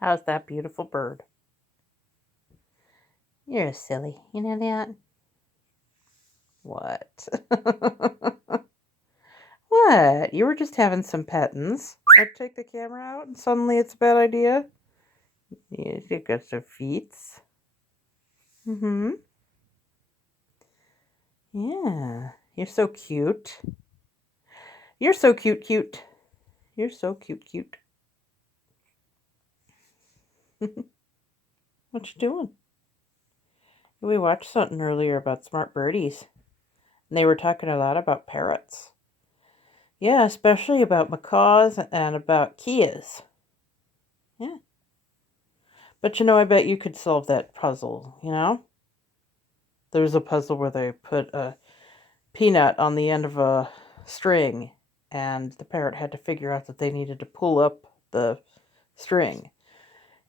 How's that beautiful bird? You're silly. You know that? What? What? You were just having some pettins. I'd take the camera out and suddenly it's a bad idea? You got some feets. Mm-hmm. Yeah. You're so cute. You're so cute, cute. You're so cute, cute. What you doing? We watched something earlier about smart birdies. And they were talking a lot about parrots. Yeah, especially about macaws and about kias. Yeah. But I bet you could solve that puzzle, There was a puzzle where they put a peanut on the end of a string, and the parrot had to figure out that they needed to pull up the string.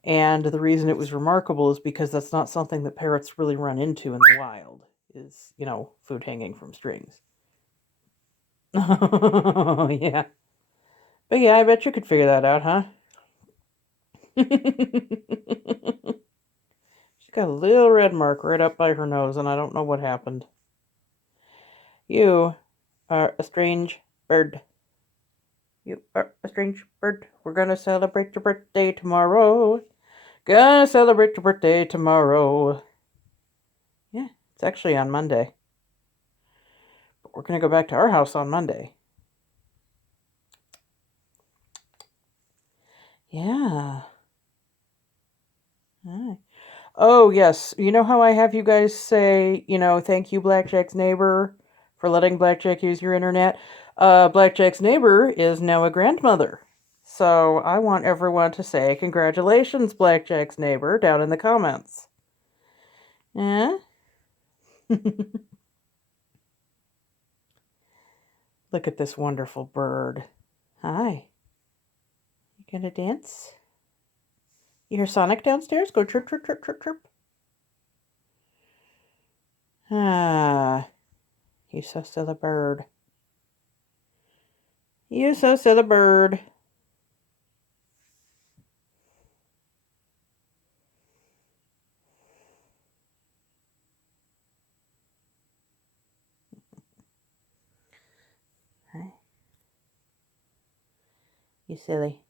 And the reason it was remarkable is because that's not something that parrots really run into in the wild, is, food hanging from strings. Oh, yeah. But yeah, I bet you could figure that out, huh? She's got a little red mark right up by her nose, and I don't know what happened. You are a strange bird. You are a strange bird. We're gonna celebrate your birthday tomorrow. Gonna celebrate your birthday tomorrow. Yeah, it's actually on Monday. But we're gonna go back to our house on Monday. Yeah. Hi. Oh, yes. You know how I have you guys say, thank you, Blackjack's neighbor, for letting Blackjack use your internet? Blackjack's neighbor is now a grandmother. So I want everyone to say, congratulations, Blackjack's neighbor, down in the comments. Yeah? Look at this wonderful bird. Hi. You gonna dance? You hear Sonic downstairs? Go chirp, chirp, chirp, chirp, chirp. Ah, you so silly bird. You so silly bird. Hi. You silly.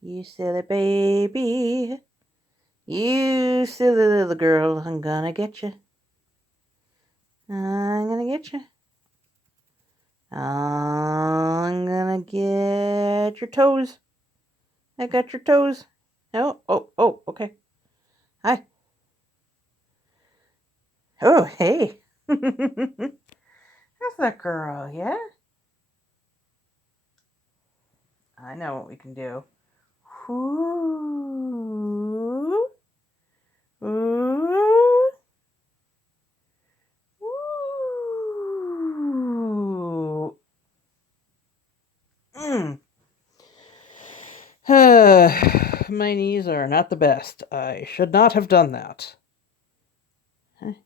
You silly baby. You silly little girl. I'm gonna get you. I'm gonna get you. I'm gonna get your toes. I got your toes. Oh, okay. Hi. Oh, hey. How's that girl, yeah? I know what we can do. Ooh. Ooh. Ooh. My knees are not the best. I should not have done that. Hi.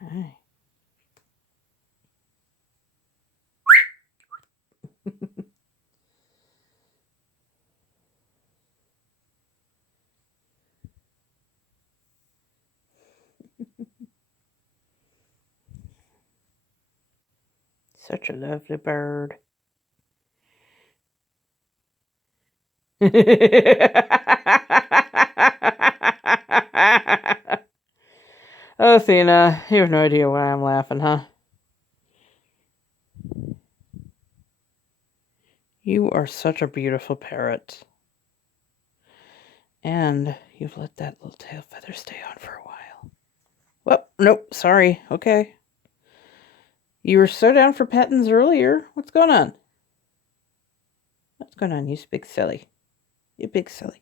Hi. Such a lovely bird. Oh, Athena, you have no idea why I'm laughing, huh? You are such a beautiful parrot. And you've let that little tail feather stay on for a while. Well, nope, sorry. Okay. You were so down for pettins earlier. What's going on? What's going on, you big silly? You big silly.